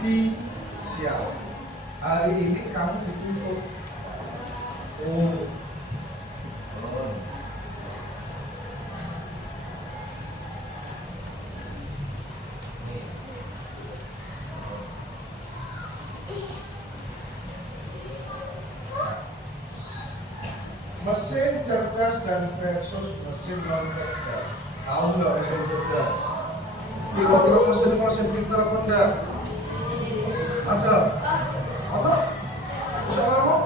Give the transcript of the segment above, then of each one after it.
artifisial. Hari ini kamu dituntut. Mesin cerdas dan versus mesin non cerdas. Tahu nggak mesin cerdas? Kira-kira mesin pintar apa enggak? Ada? Apa? Bisa kamu?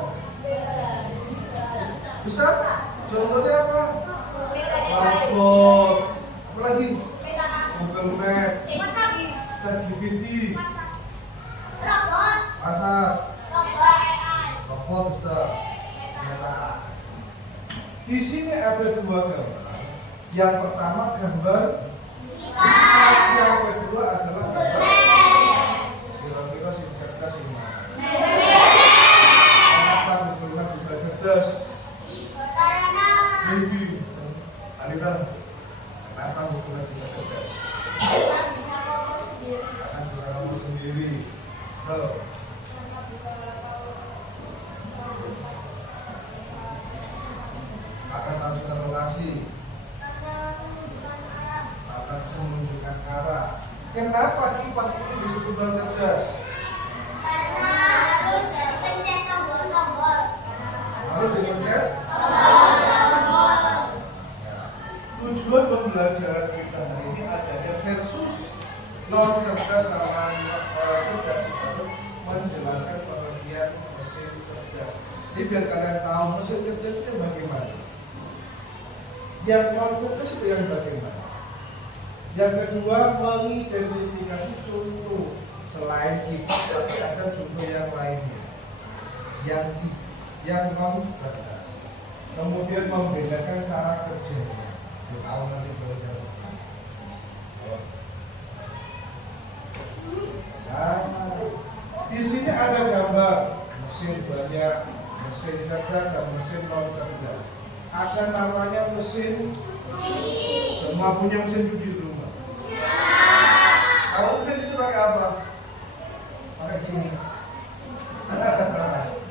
Bisa? Contohnya apa? Laptop. Apa lagi? Google Maps. ChatGPT. Pasar. Robot bisa. Di sini ada dua gambar. Yang pertama gambar kipas, yang kedua adalah gambar. Kira-kira si cerdas si mana? Kenapa mesinnya bisa cerdas? Maybe. Anita, kenapa mesinnya bisa cerdas? Karena bisa kamu sendiri. So, akan menunjukkan relasi, akan bisa menunjukkan arah. Kenapa kipas ini disebut non cerdas? Karena harus pencet tombol-tombol. Harus dipencet tombol. Tujuan pembelajaran kita hari ini adanya versus non cerdas sama cerdas itu menjelaskan pengertian mesin cerdas. Jadi biar kalian tahu mesin cerdas itu bagaimana. Yang non cerdas itu yang bagaimana? Yang kedua, mengidentifikasi contoh. Selain kipas tapi ada contoh yang lainnya yang non cerdas. Kemudian membedakan cara kerjanya. Tahu nanti belajar kerja. Nah, di sini ada gambar mesin banyak, mesin cerdas dan mesin non cerdas. Ada namanya mesin. Semua punya mesin cuci di rumah. Kalau mesin cuci pakai apa? Pakai gini.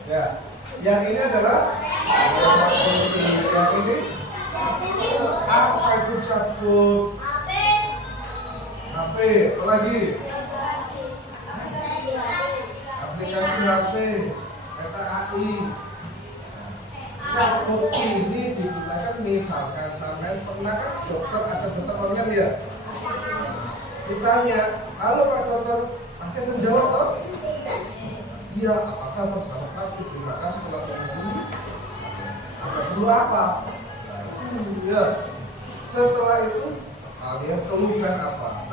Ya, yang ini adalah yang ini apa itu chatbot? HP, apa lagi? Aplikasi HP, kata AI. Chatbot ini digunakan misalkan sampai pernah kan dokter ada dokter online ya. Ditanya, halo Pak Dokter, akan menjawab toh? Iya, apakah Mas Dokter? Terima kasih telah menghubungi. Ada perlu apa? Ya. Setelah itu kalian keluhkan apa?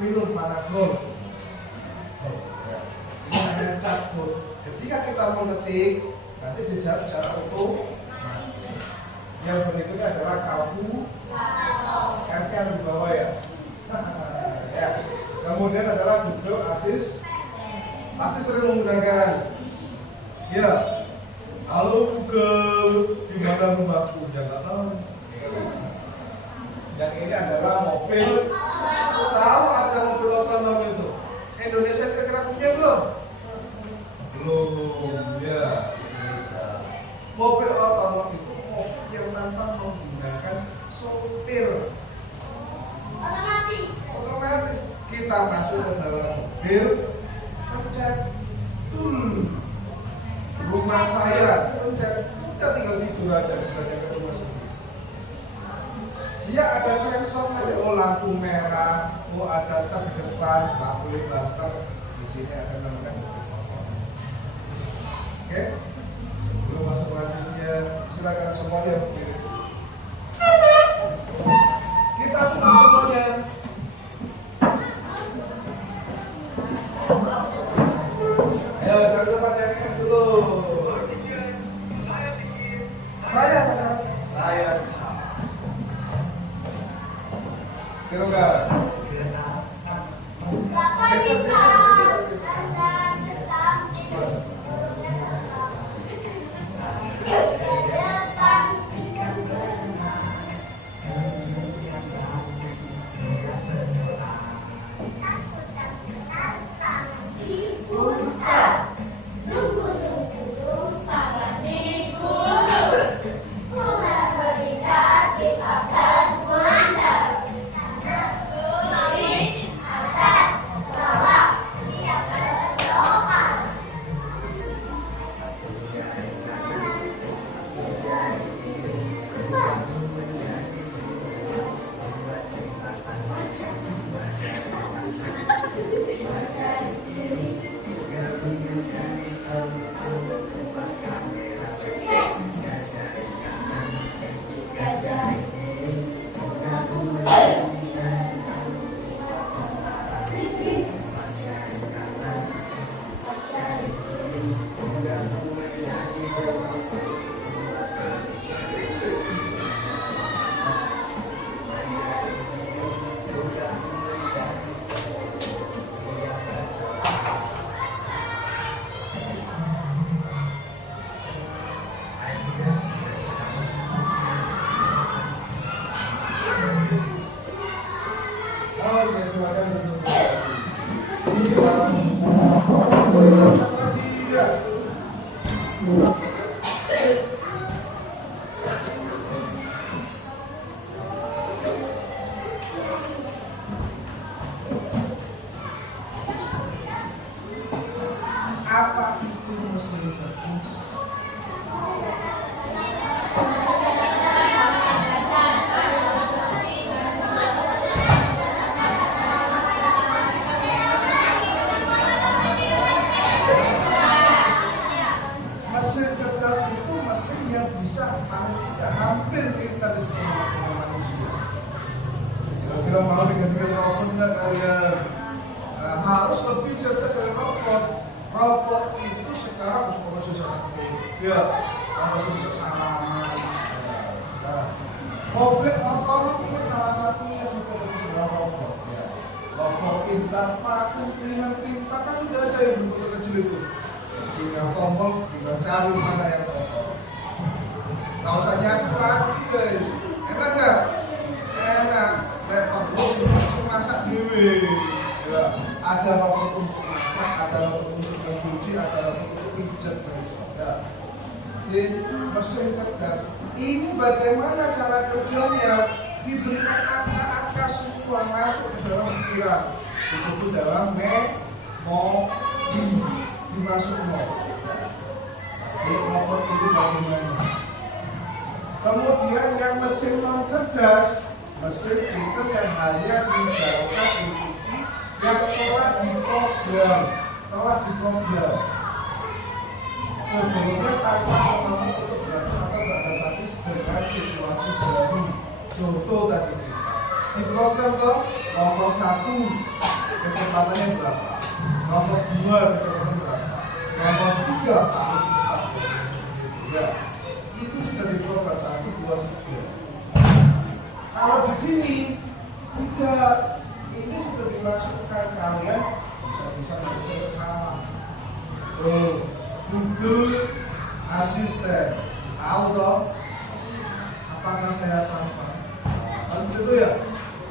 Minum Panadol. Ini hanya chatbot. Ketika kita mengetik, nanti dijawab secara otomatis. Yang berikutnya adalah kalkulator di bawah ya. Ya. Kemudian adalah Google Assistant. Pasti sering menggunakan. Ya. Halo Google, di mana rumahku? Ya nggak tahu. Yang ini adalah mobil. Tahu ada mobil otonom itu? Indonesia kira-kira punya belum? Belum. Ya. Indonesia. Mobil otonom itu mobil yang tanpa menggunakan sopir. Otomatis kita masuk ke dalam mobil, pencet rumah saya, pencet, udah tinggal tidur aja sebagai ke rumah sendiri. Dia ada sensor nanti, lampu merah, ada truk di depan, nggak boleh bumper. Di sini ada namanya mobil otonom. Oke, sebelum masuk selanjutnya, silakan semuanya berdiri. Kita sudah semuanya. Ayo, dari tempat yang ini dulu. Saya. Kira nggak? harus lebih cerdas dari robot. Robot itu sekarang bisa aktif, ya, harus bisa salaman. Nah, mobil otonom ini salah satunya juga terjadi robot. Ya. Robot pintar, vakum cleaner pintar kan sudah ada yang bentuk kecil itu. Tinggal tombol, tinggal cari mana yang kotor. Nggak usah nyapu lagi guys. Enak nggak? Enak. Laptop langsung masak dewe. Ya. Ada robot untuk masak, ada robot untuk mencuci, ada robot untuk pijat. Ya. Ini mesin cerdas. Ini bagaimana cara kerjanya? Diberikan angka-angka semua masuk ke dalam pikiran. Disebut dalam memori. Dimasuk robot itu bagaimana? Kemudian yang mesin non cerdas, mesin itu yang hanya menjalankan instruksi yang telah diprogram. Sebelumnya tanpa kemampuan untuk beratur atau beradaptasi dengan situasi baru. Contoh tadi diprogram ke nomor 1 kecepatannya berapa, nomor 2 kecepatan berapa, nomor 3 paling cepat ya. Itu sudah diprogram 1, 2, 3. Kalau di sini tidak, ini sudah dimasukkan kalian bisa masuk sama. Google Assistant, tahu dong? Apakah saya tanpa? Kan itu ya.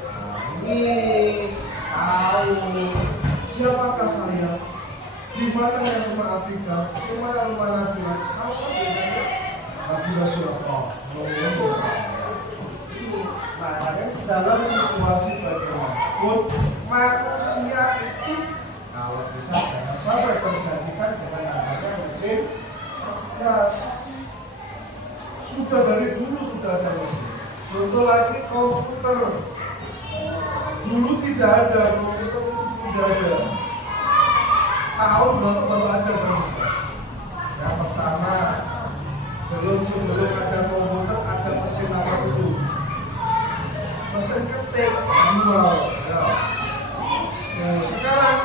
Nah, ini tahu siapakah saya? Di mana yang rumah Afrika? Di mana rumah Nabi? Tahu kan biasanya Nabi Rasulullah. Nah, dalam situasi bagaimanapun manusia itu kalau bisa jangan sampai tergantikan dengan adanya mesin cerdas. Sudah dari dulu sudah ada mesin. Contoh lagi komputer. Dulu tidak ada komputer, tidak ada. Tahun berapa baru ada komputer? Yang pertama, sebelum ada komputer ada mesin apa dulu? Mesin ketik manual. Ya. Nah, sekarang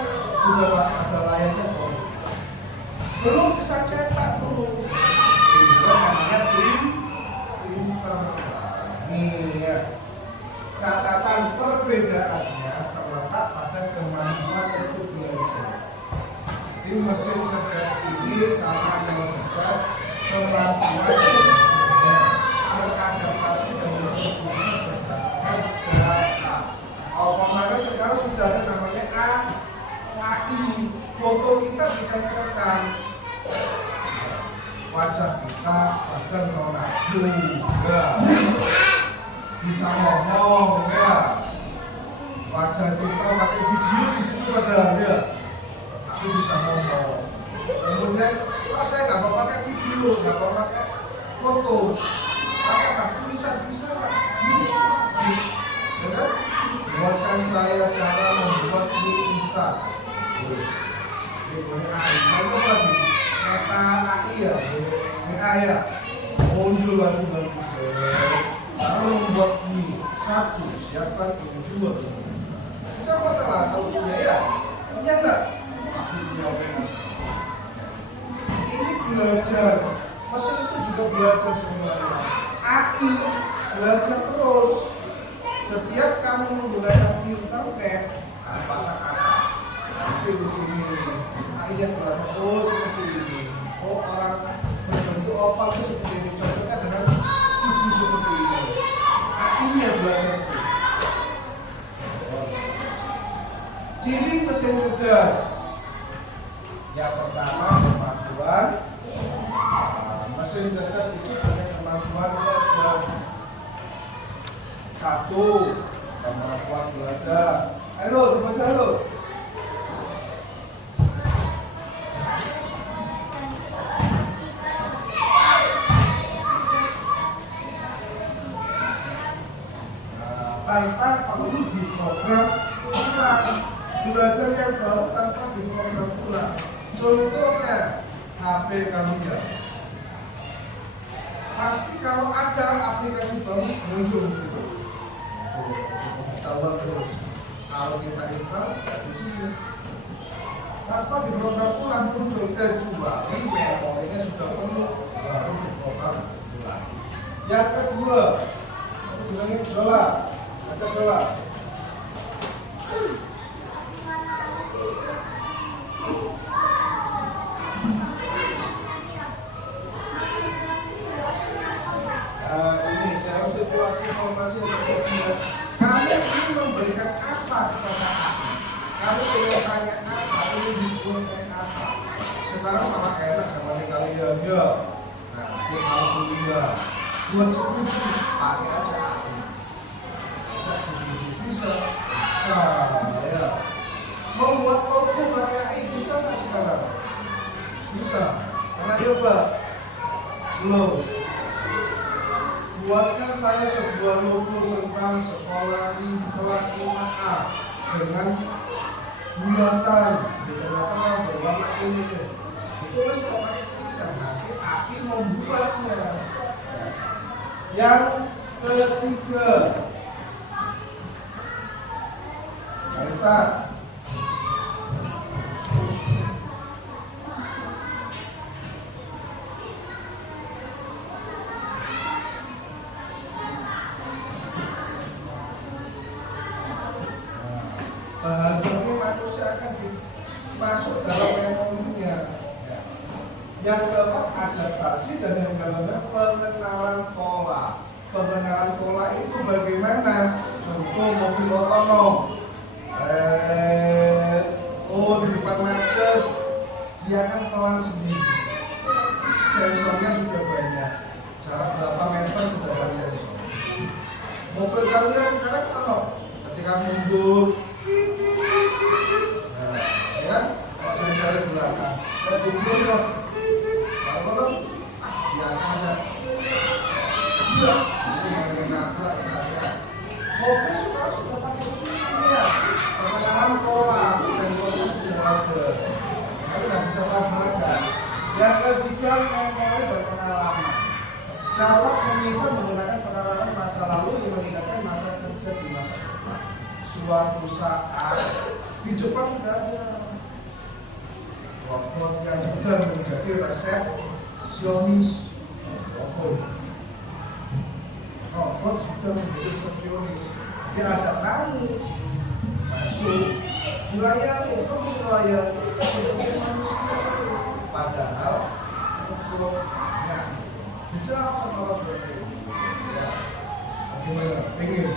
sudah ada layarnya komputer. Belum bisa cetak dulu. Itu namanya printer. Nih ya. Catatan perbedaannya terletak pada kemampuan untuk belajar. Di mesin cerdas ini sama dengan cerdas kemampuan beradaptasi dan berfungsi berdasarkan data. Maka sekarang sudah ada namanya AI. Foto kita ditempelkan, wajah kita bahkan Ronaldo ya. Bisa ngomong ya, wajah kita pakai video di situ padahal ya, tapi bisa ngomong. Kemudian saya nggak mau pakai video, nggak mau pakai foto, pakai apa? Tulisan bisa nggak? Bisa. Ya kan? Buatkan saya cara membuat mie instan. Ini boleh AI. Contoh lagi, Meta AI ya, AI ya, muncul lagi. Lalu membuat mie 1, siapkan ini 2. Coba telah tahu punya ya? Punya enggak? Aku punya operasi. Ini belajar. Mesin itu juga belajar sebenarnya. AI belajar terus. Setiap kamu menggunakan internet, pasang kata. Nanti di sini AI belajar. Oh seperti ini. Oh orang berbentuk oval itu seperti ini. Cocoknya dengan tubuh seperti ini. Ini yang belajar. Ciri mesin cerdas. Yang pertama kemampuan. Mesin cerdas itu punya kemampuan belajar. 1, kemampuan belajar. Ayo dibaca lo. Tanpa perlu diprogram ulang, belajar yang baru tanpa diprogram ulang. Contohnya HP kamu ya, pasti kalau ada aplikasi baru muncul gitu. Coba ketahuan terus. Kalau kita install di sini tanpa diprogram ulang muncul kecuali memorinya sudah penuh baru diprogram ulang. Yang kedua, aku bilangin gejolak, ada gejolak. Ini dalam situasi informasi yang tersedia, kamu ingin memberikan apa kepada aku? Kamu ingin tanya apa? Ingin dibuatkan apa? Sekarang sama enak sama kalian ya. Nah, dia kalau kuliah buat skripsi pakai aja aku. Bisa. Saya membuat logo pakai AI bisa nggak sekarang? Bisa. Karena coba belum. Buatkan saya sebuah logo tentang sekolah di kelas 5A dengan bulatan di tengah-tengah berwarna kuning. Ditulis pakai tulisan, nanti Aki membuatnya. Yang ketiga, Kalista. Bahasanya manusia akan masuk dalam memorinya. Yang keempat adaptasi dan yang kelima pengenalan pola. Pengenalan pola itu bagaimana? Contoh mobil otonom. Di depan macet, dia akan pelan sendiri. Sensornya sudah banyak. Jarak berapa meter sudah ada sensor. Mobil kalian sekarang kalau ketika mundur. Ya, sensor di belakang. Dan di belakang kalau ya ada. Iya, ini nabrak saya. Mobil sudah pakai ya. Pengenalan pola, sensornya sudah ada. Tapi nggak bisa tabrakan. Yang ketiga, memori dan pengalaman. Dapat menyimpan menggunakan pengalaman masa lalu yang mengingatkan masa kerja di masa depan. Suatu saat di Jepang sudah ada robot yang sudah menjadi resepsionis. Robot sudah menjadi resepsionis. Dia ada tamu masuk dilayani, sama dilayani sebagai manusia. Padahal robotnya dijawab sama robot itu. Ya, bagaimana? Pengen.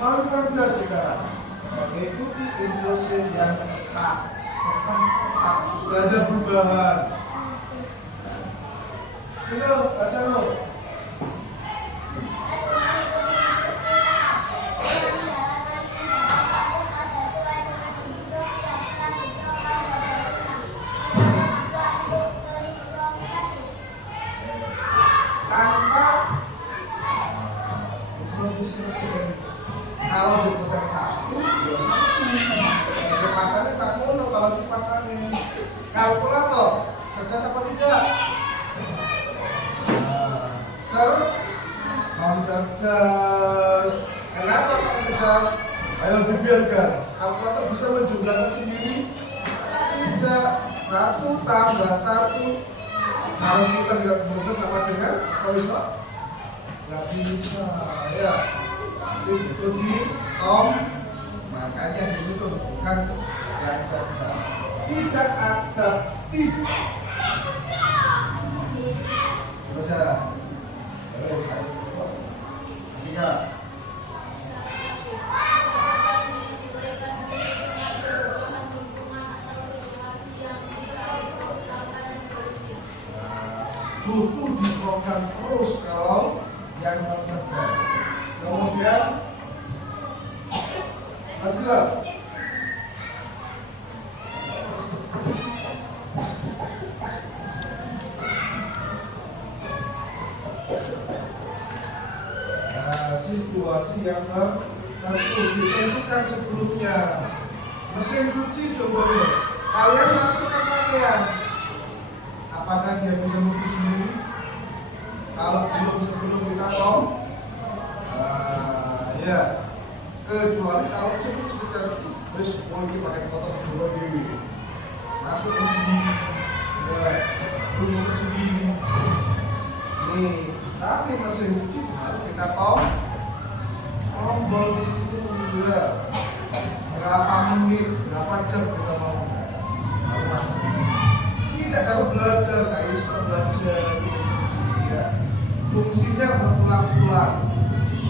Lalu kita sekarang mengikuti instruksi yang ketat, tidak ada perubahan. Ini baca lo. Kalau diputar satu, ya satu. Kecepatannya satu, kalau dipasangin. Kalkulator, cerdas apa tidak? Terus, cerdas. Kenapa kamu cerdas? Ayo dibiarkan. Kalkulator bisa menjumlahkan sendiri. Tidak. 1 tambah 1. Kalau kita tidak berubah sama dengan, kalau bisa, nggak bisa. Ya. Itu di tom, makanya disitu bukan yang cerdas, tidak adaptif. Baca, tiga. Butuh diprogram terus kalau yang cerdas. Kemudian kedua, situasi yang tertentu ditentukan sebelumnya. Mesin cuci coba dulu. Kalian masukkan pakaian. Apakah dia bisa cuci sendiri? Kalau belum sebelum kita tolong. Ya, Kecuali kalau sebut sudah terus polisi pakai kotor juga di masuk ke sini, belum ke sini. Nih, tapi mesin cuci harus kita tahu tombol itu juga berapa menit, berapa jam kita mau tidak dapat belajar kayak bisa belajar ya. Fungsinya berulang-ulang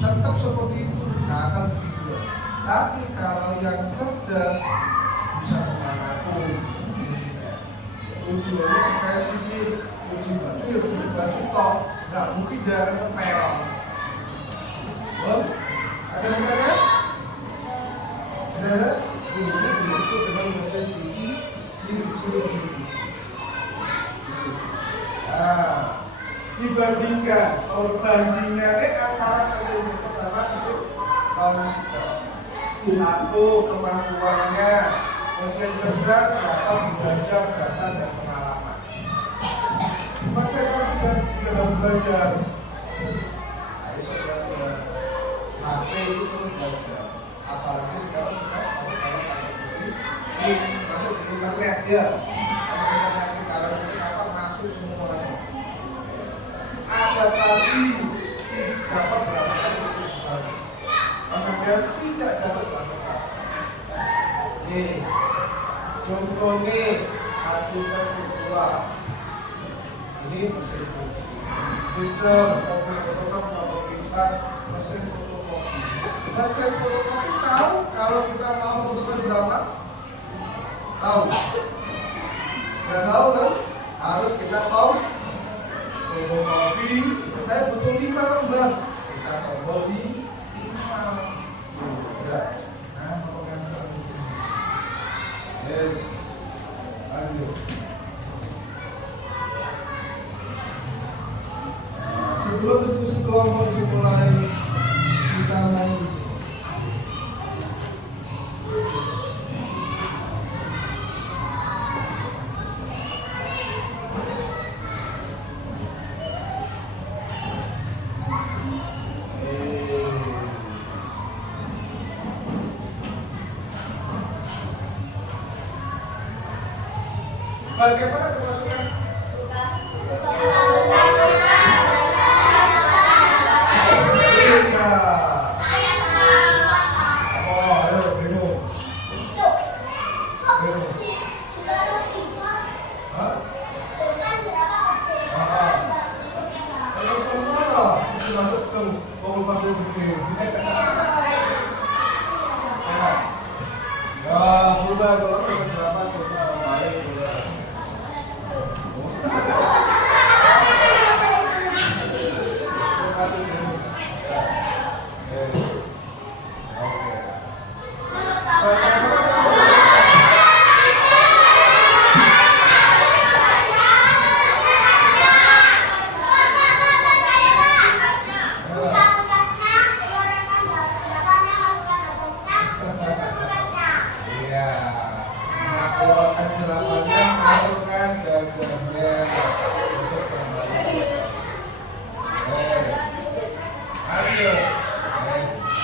tetap seperti itu, nggak akan begitu. Tapi kalau yang cerdas bisa kemanapun, tujuannya spesifik, cuci baju ya cuci baju toh, nggak mungkin dia akan tempel. Ada bukannya? Ada? Ini disebut dengan mesin cuci, ciri-ciri cuci. Nah, dibandingkan perbandingannya antara mesin cuci sama mesin komputer. Satu, kemampuannya mesin cerdas dapat belajar data dan pengalaman. Mesin cerdas tidak belajar. Bisa belajar. HP itu terus belajar. Apalagi sekarang sudah masuk ke internet ya. Kalau kita apa masuk semuanya. Adaptasi dapat beradaptasi sesuatu. Kemudian tidak dapat beradaptasi. Nih, contohnya asisten virtual. Ini mesin cuci. Sistem fotokopi kita mesin fotokopi. Mesin fotokopi tahu kalau kita mau fotokopi berapa? Tahu? Tidak tahu kan? Harus kita tahu fotokopi. Saya butuh 5 lembar. Kita tombol di 5. Udah. Nah, fotokopi. Yes. Lanjut. Sebelum diskusi kelompok dimulai, kita mulai di sini. Bagaimana termasukkan?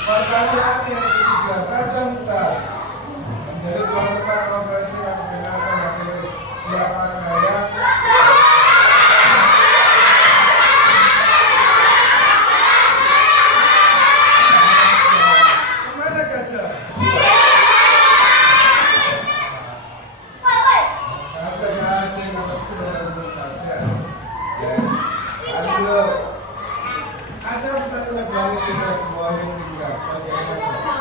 Pertanyaannya ketiga, baca muka menjadi tuan rumah konferensi yang mendengarkan materi. Siapakah yang kemana gajah? Gajah ada yang ada pertanyaan dari sudah semua yang tinggal. Bagaimana?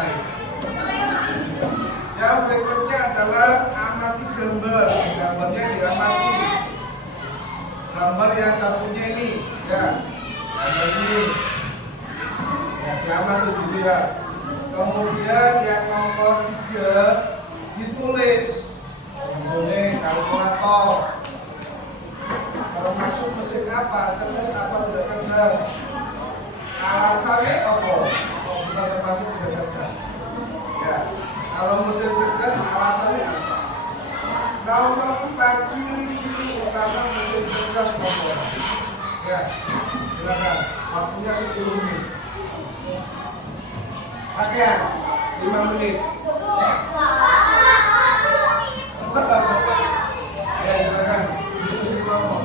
baik. Yang berikutnya adalah amati gambar. Gambarnya diamati. Gambar yang satunya ini, ya, gambar ini, ya, diamati dulu ya. Kemudian yang nomor 3 ditulis menggunakan kalkulator. Termasuk mesin apa, cerdas apa tidak cerdas. Alasannya apa? Kok kita termasuk tidak cerdas? Ya, kalau mesin cerdas alasannya apa? Nomor 4 ciri-ciri utama mesin cerdas motor. Ya, silakan. Waktunya 10 menit. Pakaian 5 menit. Ya, silakan. Diskusi kelompok.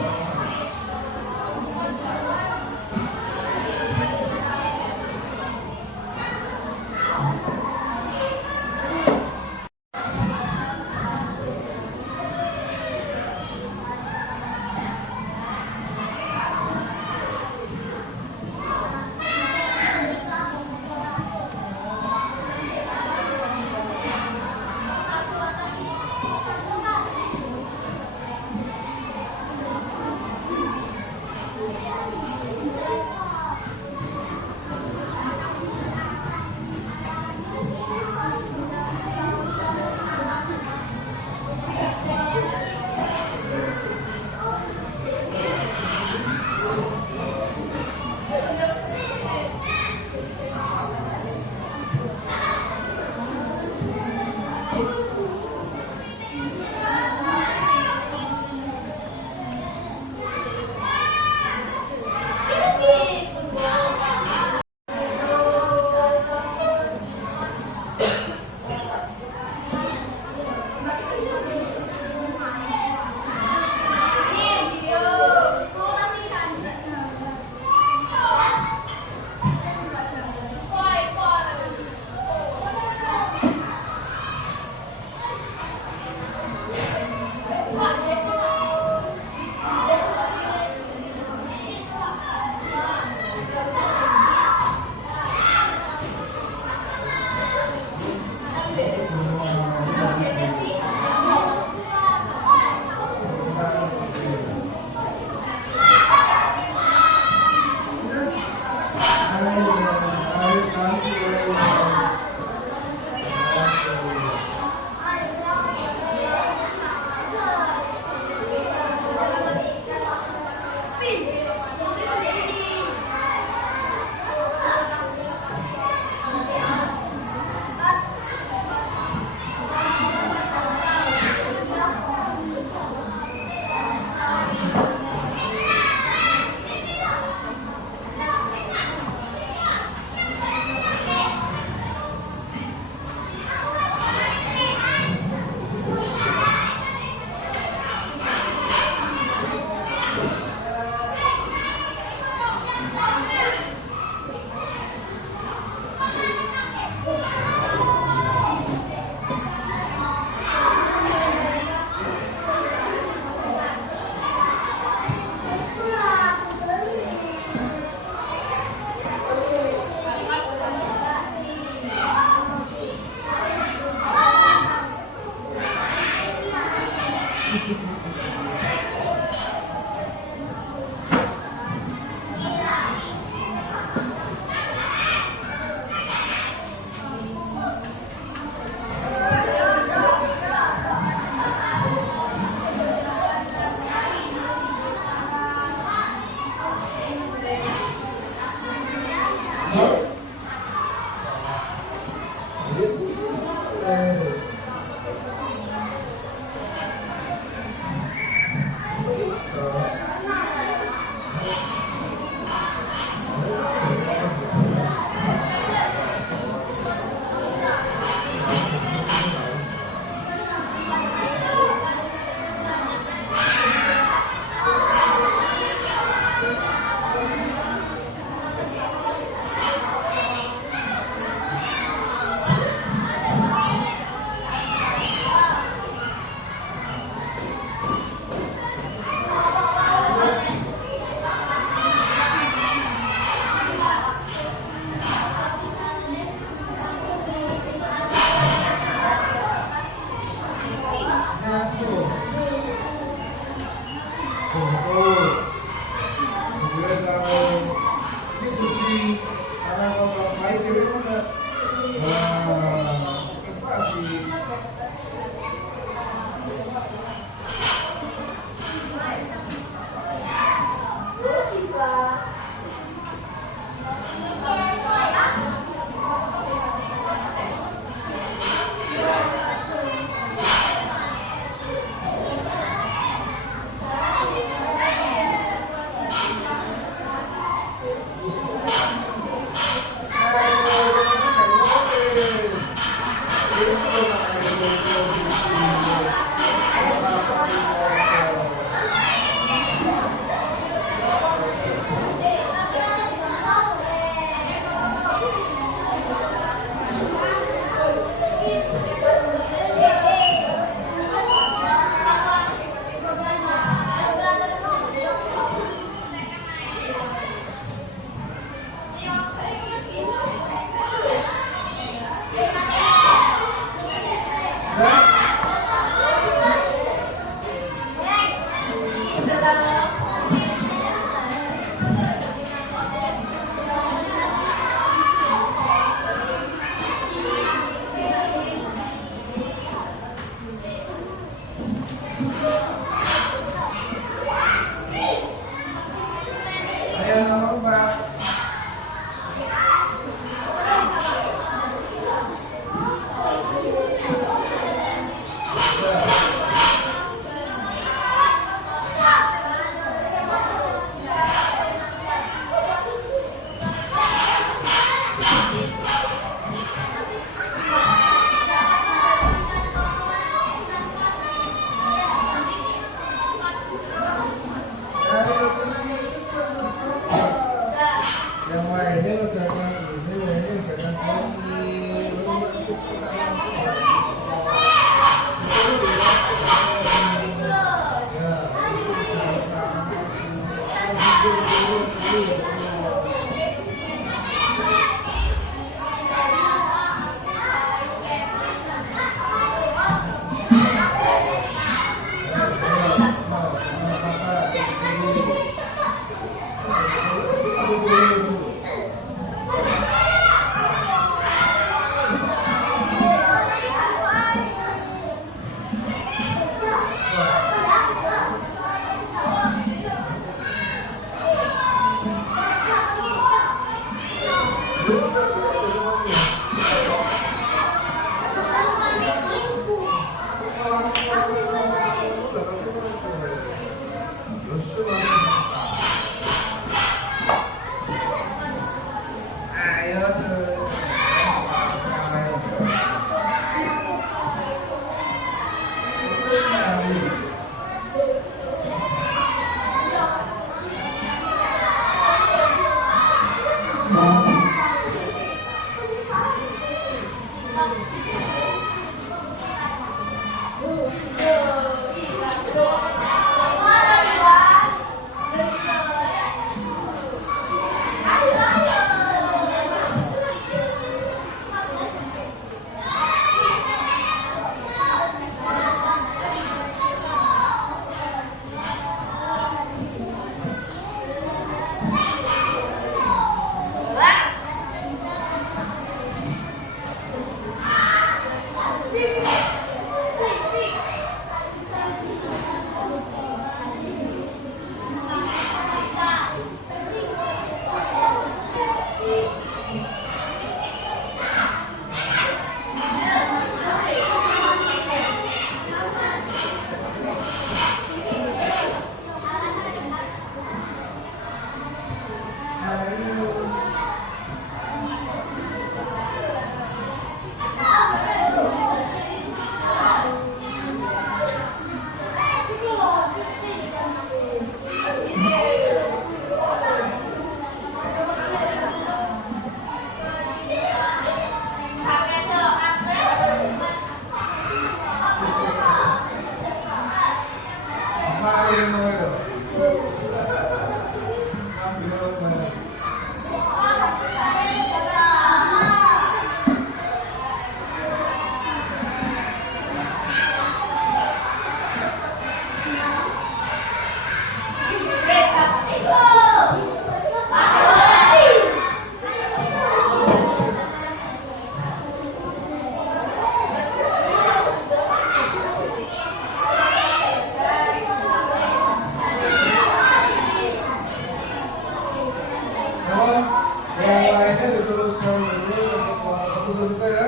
Yang lainnya diteruskan dulu untuk kelompok satu selesai ya.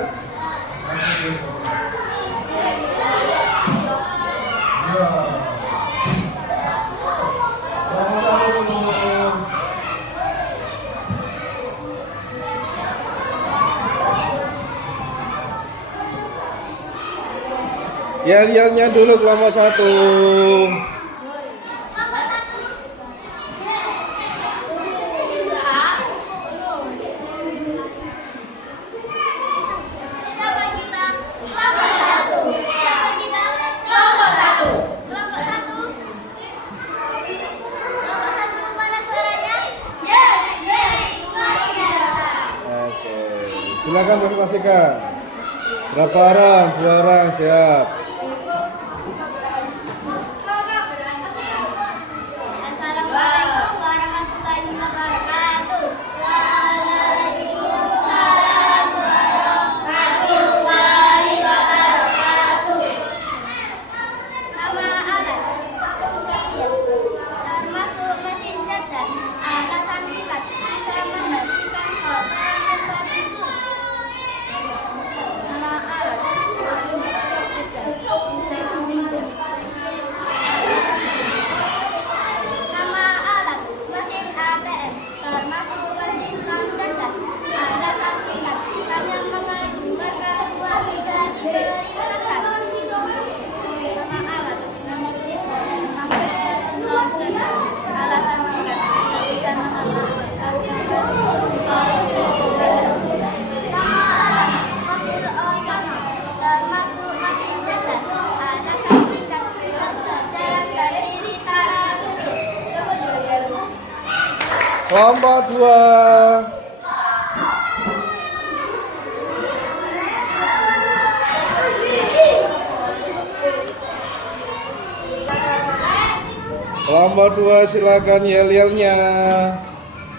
Masuk dulu. Ya. Kelompok satu dulu. Yel-yelnya dulu kelompok satu. Silakan presentasikan. Berapa orang? 2 orang, siap. Assalamualaikum warahmatullahi wabarakatuh. Waalaikumsalam warahmatullahi wabarakatuh. Nama alat termasuk mesin cerdas, alasan singkat bisa menghasilkan kotoran dan bisu. Nama alat Nama alat mesin ATM termasuk mesin cerdas, alasan singkat hanya menggunakan uang tidak diperintahkan. Nama alat namun alasan singkat ketika menggunakan Nama alat mobil otonom termasuk mesin cerdas, alasan singkat berjalan dari di tanah bumi. Kelompok 2. Kelompok 2 silakan yel-yelnya.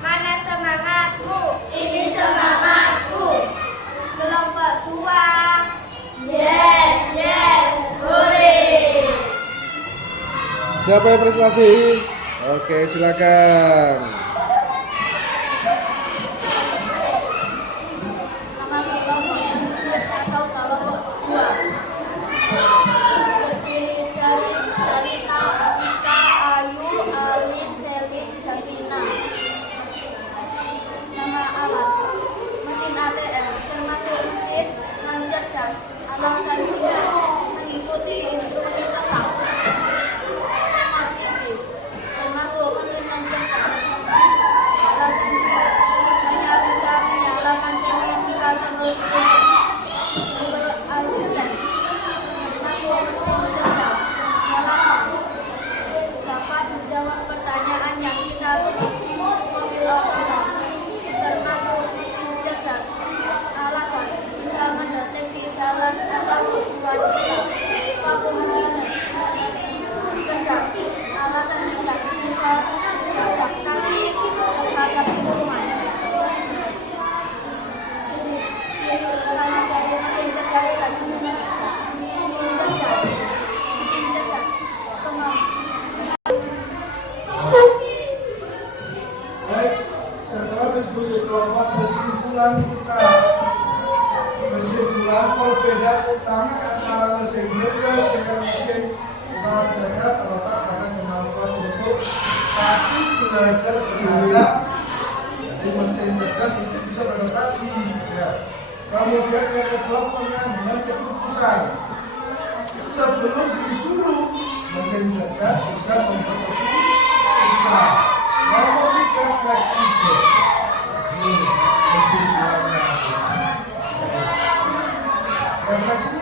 Mana semangatmu? Ini semangatku. Kelompok 2. Yes, yes, hore. Siapa yang presentasi? Oke, silakan. Nama kelompok atau kelompok 2 terdiri dari Salita, Atika, Ayu, Alin, Selin, dan Vina. Nama alat mesin ATM termasuk mesin non cerdas, alasan singkat mengikuti instruksi tetap. Remote TV termasuk mesin non cerdas, alasan singkat hanya bisa menyalakan TV jika terlalu Perbedaan utama antara mesin cerdas dengan mesin non cerdas terletak pada kemampuan untuk satu belajar berhadap. Jadi mesin cerdas itu bisa beradaptasi, ya. Kemudian yang kedua pengambilan keputusan. Sebelum disuruh, mesin cerdas sudah membuat keputusan. Nomor 3 fleksibel. Ini mesin bulannya. Fleksibel